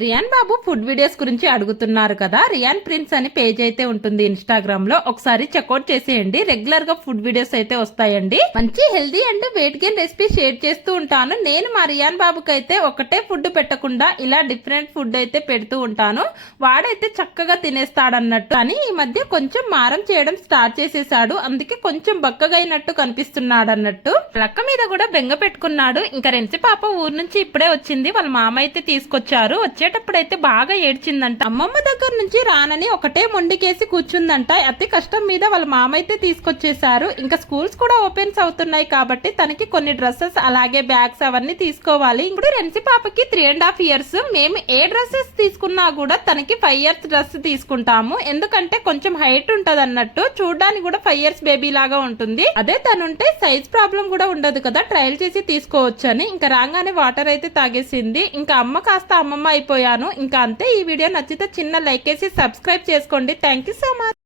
Rayon బాబు food videos గురించి అడుగుతున్నారు కదా. రియాన్ ప్రిన్స్ అని పేజ్ అయితే ఉంటుంది ఇన్స్టాగ్రామ్లో. ఒకసారి చెక్అౌట్ చేసేయండి. రెగ్యులర్గా ఫుడ్ వీడియోస్ అయితే వస్తాయండి. మంచి healthy and weight gain recipe share చేస్తూ ఉంటాను. నేను మా రియాన్ బాబుకి అయితే ఒకటే ఫుడ్ పెట్టకుండా ఇలా డిఫరెంట్ ఫుడ్ అయితే పెడుతూ ఉంటాను. వాడైతే చక్కగా తినేస్తాడన్నట్టు. కానీ ఈ మధ్య కొంచెం మారం చేయడం స్టార్ట్ చేసేసాడు. అందుకే కొంచెం బక్కగా అయినట్టు కనిపిస్తున్నాడు అన్నట్టు లక్క మీద కూడా బెంగ పెట్టుకున్నాడు. ఇంకా రెంచి పాప ఊరు నుంచి ఇప్పుడే వచ్చింది. వాళ్ళ మామ అయితే తీసుకొచ్చారు. అయితే బాగా ఏడ్చిందంట. అమ్మమ్మ దగ్గర నుంచి రానని ఒకటే మొండికేసి కూర్చుందంట. అతి కష్టం మీద వాళ్ళ మామ అయితే తీసుకొచ్చేసారు ఇంకా స్కూల్స్ కూడా ఓపెన్స్ అవుతున్నాయి కాబట్టి తనకి కొన్ని డ్రెస్సెస్ అలాగే బ్యాగ్స్ అవన్నీ తీసుకోవాలి. ఇప్పుడు రెన్సి పాపకి త్రీ అండ్ హాఫ్ ఇయర్స్ మేము ఏ డ్రెస్సెస్ తీసుకున్నా కూడా తనకి ఫైవ్ ఇయర్స్ డ్రెస్ తీసుకుంటాము. ఎందుకంటే కొంచెం హైట్ ఉంటది అన్నట్టు చూడడానికి కూడా ఫైవ్ ఇయర్స్ బేబీ లాగా ఉంటుంది. అదే తనుంటే సైజ్ ప్రాబ్లం కూడా ఉండదు కదా. ట్రయల్ చేసి తీసుకోవచ్చు అని ఇంకా రాగానే వాటర్ అయితే తాగేసింది. ఇంకా అమ్మ కాస్త అమ్మమ్మ అయిపోయాను ఇంకా అంతే ఈ వీడియో నచ్చితే చిన్న లైక్ వేసి సబ్స్క్రైబ్ చేసుకోండి. Thank you so much